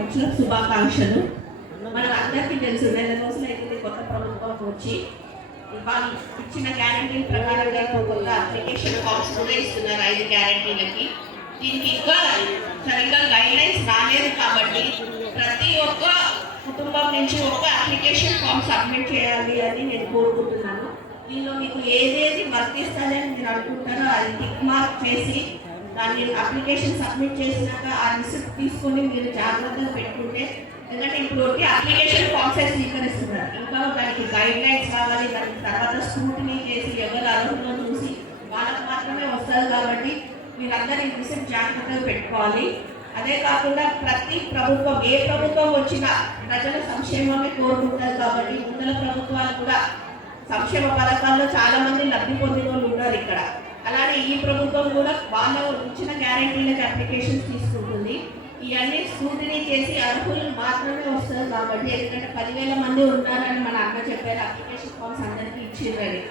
వచ్చిన శుభాకాంక్షలు. మనం అందరికీ తెలుసు, నెల రోజులు అయితే కొత్త ప్రభుత్వం వచ్చి వాళ్ళు ఇచ్చిన గ్యారంటీ ప్రకారంగా కొత్త అప్లికేషన్ ఫామ్స్ కూడా ఇస్తున్నారు 5 గ్యారంటీలకి. దీనికి ఇంకా సరిగ్గా గైడ్లైన్స్ రాలేదు కాబట్టి ప్రతి ఒక్క కుటుంబం నుంచి ఒక అప్లికేషన్ ఫామ్ సబ్మిట్ చేయాలి అని నేను కోరుకుంటున్నాను. దీనిలో మీకు ఏదేది వర్తిస్తుందని మీరు అనుకుంటారో అది టిక్ మార్క్ చేసి దాన్ని అప్లికేషన్ సబ్మిట్ చేసినాక ఆ రిసిప్ట్ తీసుకొని మీరు జాగ్రత్తగా పెట్టుకుంటే, ఎందుకంటే ఇప్పుడు అప్లికేషన్ ఫామ్సే స్వీకరిస్తున్నారు. ఇంకా దానికి గైడ్ లైన్స్ కావాలి, దానికి తర్వాత స్క్రూటినీ చేసి ఎవరు అర్హులో చూసి వాళ్ళకి మాత్రమే వస్తుంది. కాబట్టి మీరందరూ ఈ రిసిప్ట్ జాగ్రత్తగా పెట్టుకోవాలి. అదే కాకుండా ప్రతి ప్రభుత్వం, ఏ ప్రభుత్వం వచ్చినా ప్రజల సంక్షేమమే కోరుకుంటారు. కాబట్టి ముందల ప్రభుత్వాలు కూడా సంక్షేమ పథకాల్లో చాలా మంది లబ్ధి పొందిన వాళ్ళు ఉన్నారు ఇక్కడ. అలానే ఈ ప్రభుత్వం కూడా వాళ్ళు ఇచ్చిన గ్యారంటీలకు అప్లికేషన్స్ తీసుకుంటుంది. ఇవన్నీ స్క్రూటినీ చేసి అర్హులు మాత్రమే వస్తారు. కాబట్టి ఎందుకంటే 10,000 మంది ఉన్నారని మన అక్క చెప్పారు, అప్లికేషన్ ఫామ్స్ అందరికీ ఇచ్చిర్రని.